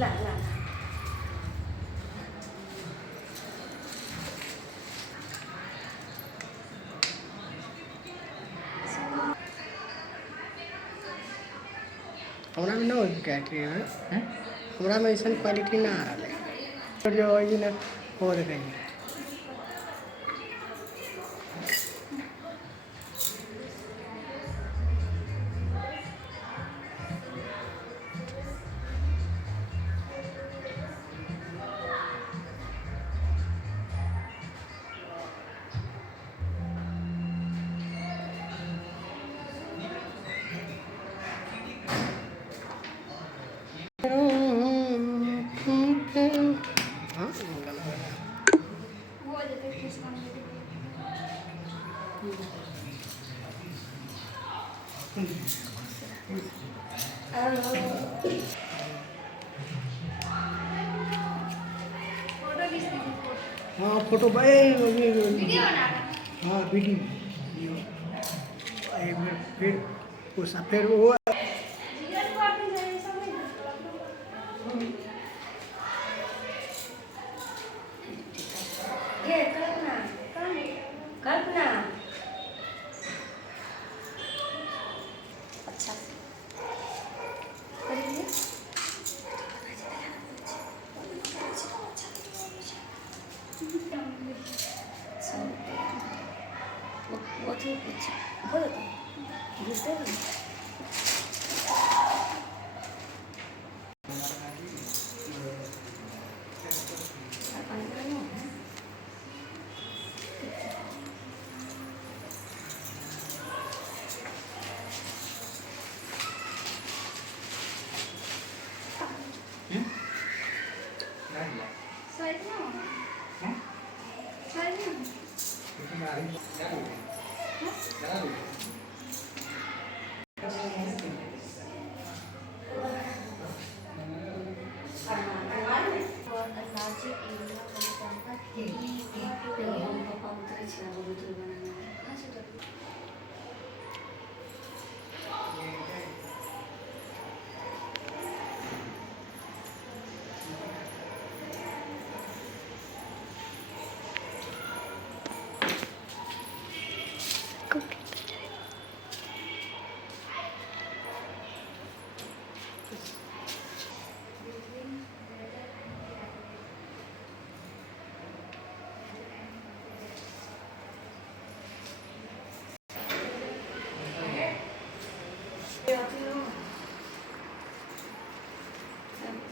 ला ला हमरा में न क्वालिटी है, हमरा में ऐसा क्वालिटी ना आ रहा है जो वही ना हो रही है। हाँ फोटो वीडियो बना हाँ वीडियो फिर उस फिर वो ये कल्पना कल्पना अच्छा करिए वो ठीक है बोलो दूसरे भी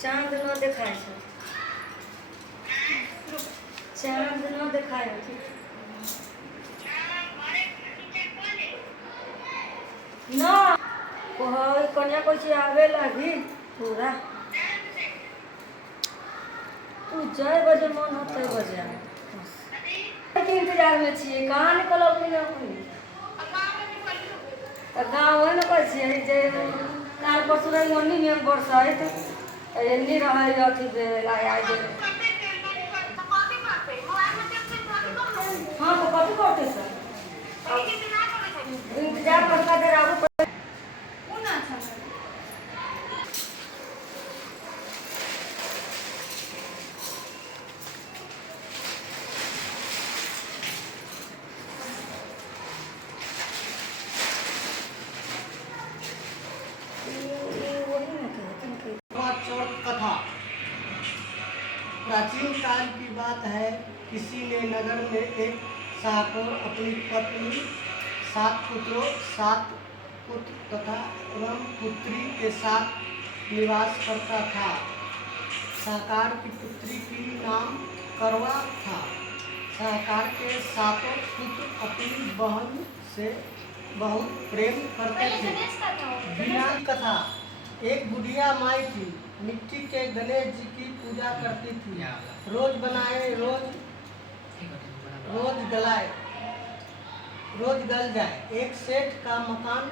चाँद न देखाय छै, चाँद न देखाय न कन्या कोई आवे लगी पूरा तू जय बजे मन होते बजे के इंतजार में छिए कहाँ निकलब नहीं अपनी गाँव है न कहै जे काल परसू रही ओन्नी में बरसाइत एन्नी रहे अथी आय हाँ तो कथी करते सर इंतजार करता देर आगू कथा। प्राचीन काल की बात है, किसी ने नगर में एक शाहकोर अपनी पत्नी 7 पुत्रों 7 पुत्र तथा एवं पुत्री के साथ निवास करता था। शाहकार की पुत्री की नाम करवा था। शाहकार के 7 पुत्र अपनी बहन से बहुत प्रेम करते थे। बिना कथा एक बुढ़िया माई थी, मिट्टी के गणेश जी की पूजा करती थी। रोज बनाए रोज गलाए रोज गल जाए। एक सेठ का मकान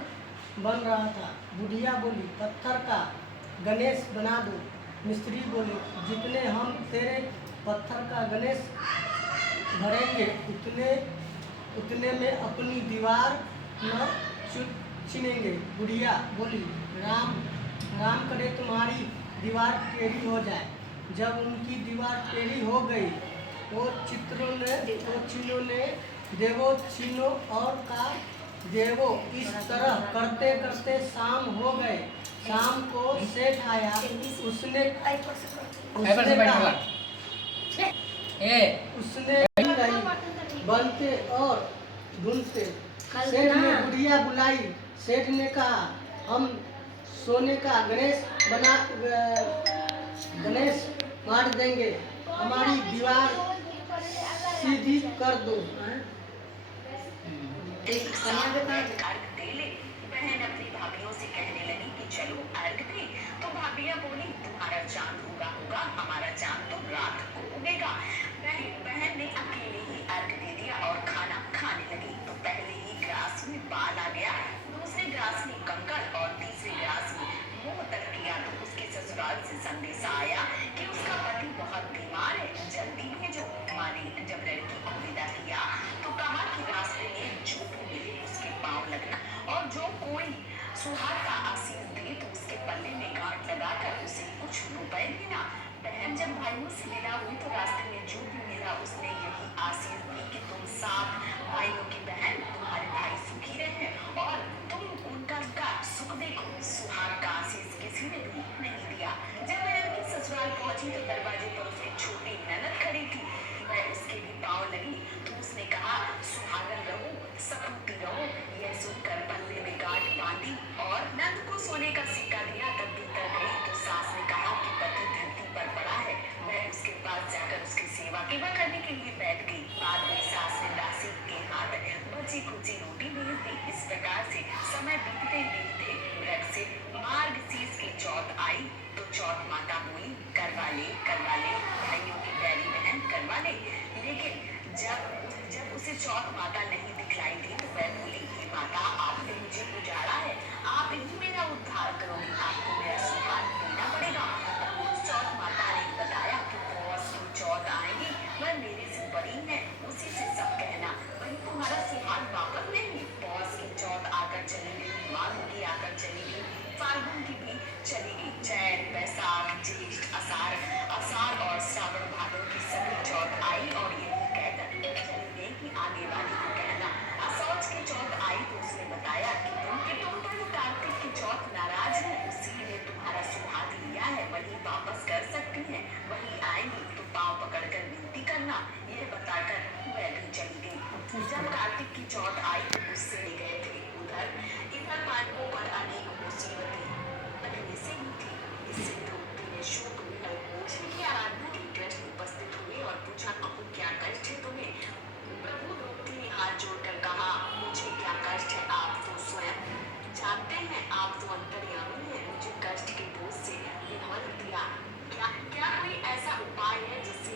बन रहा था। बुढ़िया बोली, पत्थर का गणेश बना दो। मिस्त्री बोले, जितने हम तेरे पत्थर का गणेश भरेंगे उतने में अपनी दीवार न छीनेंगे। बुढ़िया बोली, राम करे तुम्हारी दीवार टेढ़ी हो जाए। जब उनकी दीवार टेढ़ी हो गई तो चिन्हों ने देवो चिन्हों और का देवो इस तरह करते करते शाम हो गए। शाम को सेठ आया। उसने रही बनते और ढूंढते। सेठ ने बुढ़िया बुलाई। सेठ ने कहा हम सोने का गणेश मार देंगे, हमारी दीवार सीधी कर दो। बहन अपनी भाभीियों से कहने लगी कि चलो अर्घ दे। तो भाभियां बोली तुम्हारा चांद उगा होगा, हमारा चांद तो रात को उगेगा। बहन ने अकेले ही अर्घ दे दिया और खाना खाने लगी। तो पहले ही ग्रास में बाल आ गया, दूसरे ग्रास में कंकड़ और तीसरे ग्रास में मुंह तक किया। तो उसके ससुराल से संदेशा आया कि उसका पति बहुत बीमार है, जल्दी भेजो। माँ ने जब लड़की को विदा किया तो कहा कि रास्ते में जो भी मिले उसके पाँव लगना, और जो कोई सुहाग का आशीष दे तो उसके पल्ले में गांठ लगाकर उसे कुछ रुपए देना। बहन जब भाइयों से विदा हुई तो रास्ते में जो भी मिला उसने यही आशीष दी कि तुम 7 भाइयों की बहन, तुम्हारे भाई सुखी रहे और तुम उनका सुख देखो। सुहाग का आशीष किसी ने भी नहीं दिया। जब बहन के ससुराल पहुंची तो दरवाजे पर उसकी छोटी ननद खड़ी थी। वह उसके भी पाँव लगी तो उसने कहा सुहागन रहो, सपूती रहो। यह सुनकर पल्ले में गांठ बांधी और नंद को सोने का सिक्का दिया। तब भीतर गई तो सास ने कहा कि पति धरती पर पड़ा है। वह उसके पास जाकर उसकी सेवा करने के लिए बैठ गई। बाद में सास ने दासी के हाथ बची खुची रोटी भेज दी। इस प्रकार से समय बीतते बीतते व्रत से मार्गशीर्ष की चौथ आई तो चौथ माता बोली करवा ले भाइयों की पहली बहन करवा ले। लेकिन जब उसे चौथ माता नहीं दिखलाई दी तो वह बोली हे माता, आपने मुझे उजाड़ा है, आप ही मेरा उद्धार करोगे, आपको मेरा सुहाग देना पड़ेगा। तब उस चौथ माता ने बताया कि पौष की चौथ आएगी, वह मेरे से बड़ी है, उसी से सब कहना, वही तुम्हारा सुहाग वापस नहीं। पौष की चौथ आकर चली गई, माघ की आकर चली गई, फाल्गुन की भी चली गई, चैत बैसाख ज्येष्ठ आषाढ़ और श्रावण भादों की सभी चौथ आई और यही कहकर चली गई कि आगे वाली को कहना। असौच की चौथ आई तो उसने बताया कि तुम पर कार्तिक की चौथ नाराज है, उसी ने तुम्हारा सुहाग लिया है, वही वापस कर सकती है, वही आएंगी तो पाँव पकड़कर विनती करना। यह बताकर वह भी चली गई। जब कार्तिक की चौथ आई तो उससे ले गए थे इधर पांडवों पर अनेक मुसीबतें पहले से ही थी। इससे द्रौपदी ने शोक विकल्प की आराधना की। कृष्ण उपस्थित हुए और पूछा कहूँ क्या कष्ट है तुम्हें। प्रभु द्रौपदी ने हाथ जोड़कर कहा मुझे क्या कष्ट है, आप तो स्वयं जानते हैं, आप तो अंतर्यामी हैं, मुझे कष्ट के बोझ से निवार दिया। क्या कोई ऐसा उपाय है जिससे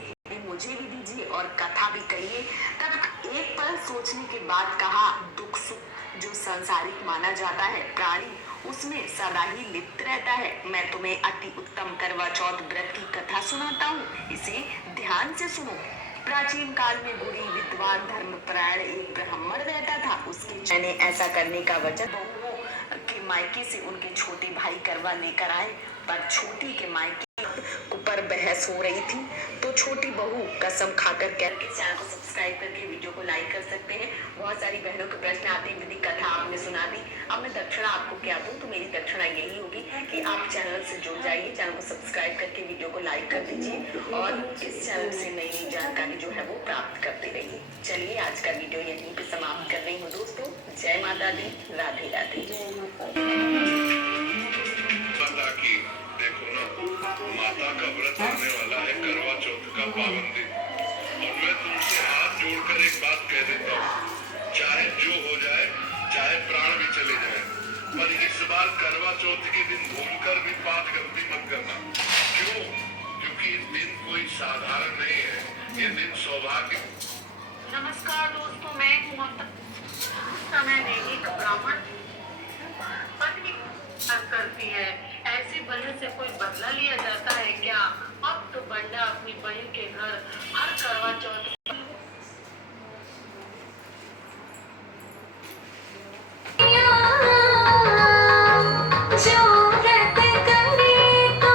मुझे भी दीजिए और कथा भी कहिए। तब एक पल सोचने के बाद कहा दुख सुख जो संसारिक माना जाता है प्राणी उसमें सदा ही लिप्त रहता है। मैं तुम्हें अति उत्तम करवा चौथ व्रत की कथा सुनाता हूँ, इसे ध्यान से सुनो। प्राचीन काल में गुरी विद्वान धर्मपरायण एक ब्राह्मण रहता था। उसके मैंने ऐसा करने का वचन बहुओं के मायके से उनके छोटे भाई करवा लेकर आए, पर छोटी के मायके पर बहस हो रही थी तो छोटी बहू कसम खाकर चैनल को सब्सक्राइब करके वीडियो को लाइक कर सकते हैं। बहुत सारी बहनों के प्रश्न आते हैं, दीदी कथा आपने सुना दी, अब मैं दक्षिणा आपको क्या दूं। तो मेरी दक्षिणा यही होगी कि आप चैनल से जुड़ जाइए, चैनल को सब्सक्राइब करके वीडियो को लाइक कर दीजिए और इस चैनल से नई नई जानकारी जो है वो प्राप्त करते रहिए। चलिए आज का वीडियो यहीं पे समाप्त कर रही हूँ दोस्तों। जय माता दी, राधे राधे। माता का व्रत आने वाला है, करवा चौथ का पावन दिन, और मैं तुमसे हाथ जोड़कर एक बात कह देता हूँ, चाहे जो हो जाए, चाहे प्राण भी चले जाए, पर इस बार करवा चौथ के दिन भूलकर भी 5 गलती मत करना। क्यों? क्योंकि ये दिन कोई साधारण नहीं है, ये दिन सौभाग्य। नमस्कार दोस्तों, मैं हूँ समय में एक ब्राह्मण पत्नी करती है, ऐसी बहन से कोई बदला लिया जाता है क्या? अब तो बंडा अपनी बहन के घर हर करवा चौथ जो रहते करे तो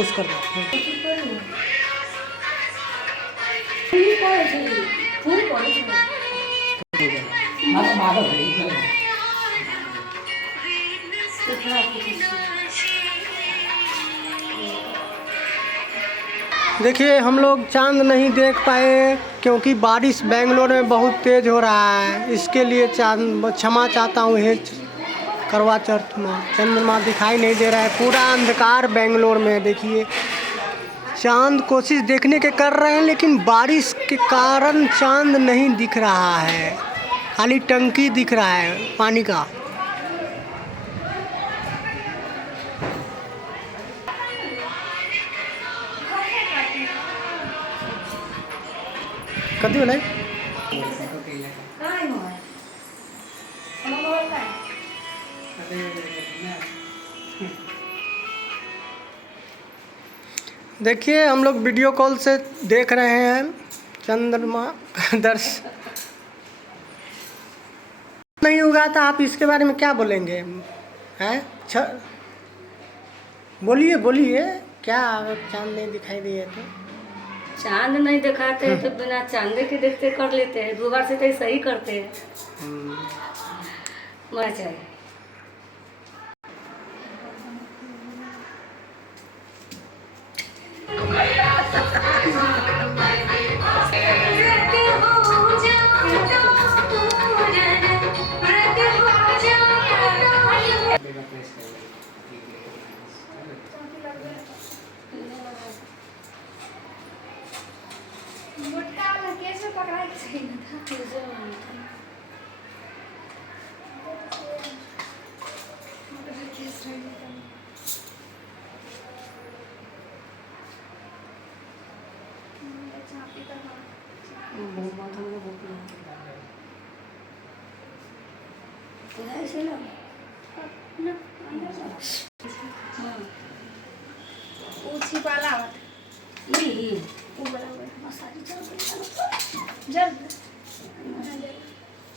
कोशिश कर रहा फूल पड़े छै, फूल पड़े छै। देखिए हम लोग चांद नहीं देख पाए क्योंकि बारिश बेंगलोर में बहुत तेज़ हो रहा है, इसके लिए चांद क्षमा चाहता हूँ। ये करवा चौथ में चंद्रमा दिखाई नहीं दे रहा है, पूरा अंधकार बेंगलोर में। देखिए चांद कोशिश देखने के कर रहे हैं लेकिन बारिश के कारण चांद नहीं दिख रहा है, खाली टंकी दिख रहा है पानी का। कथी बोले? देखिए हम लोग वीडियो कॉल से देख रहे हैं चंद्रमा दर्श नहीं उगा था। आप इसके बारे में क्या बोलेंगे हैं? बोलिए बोलिए, क्या अगर चांद नहीं दिखाई दिए तो? चांद नहीं दिखाते हैं तो बिना चांदे के देखते कर लेते हैं, 2 बार से तो सही करते हैं। मर जाए।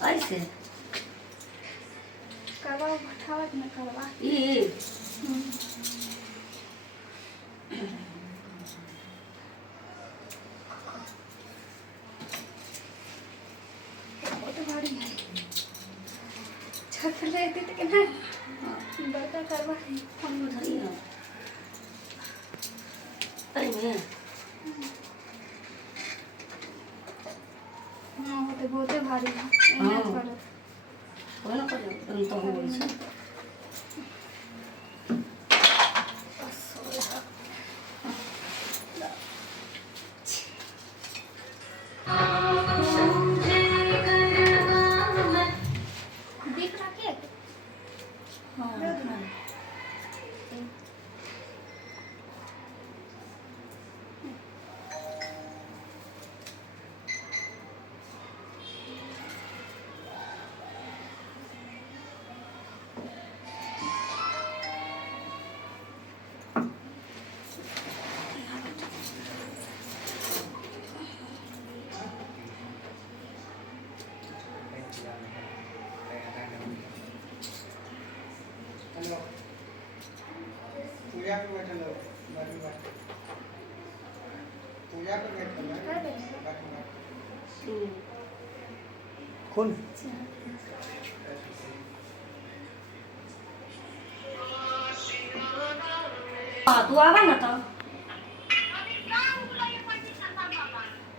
ऐसे बहुते भारी है। दिख रहा क्या? पूजा पे बैठल हो, पूजा पे बैठल हो। कौन? तू आवा ना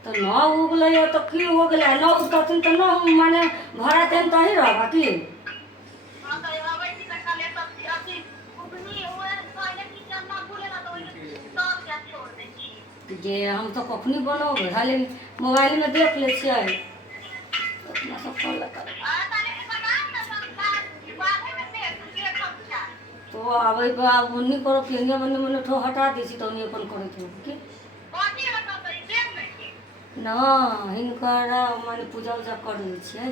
तो न उगल तो की हो गया न उगतन तो न माने भरा दिन तो ही रहा की जे हम तो कखनी बनोगे खाली मोबाइल में देख ले छियै अपना सब कर लगा तो आबै बाब उन्नी करो केनिया बने मने ठो हटा दी छी तो उन्नी अपन करे थे की ना हिनकर माने पूजा उजा कर दै छियै।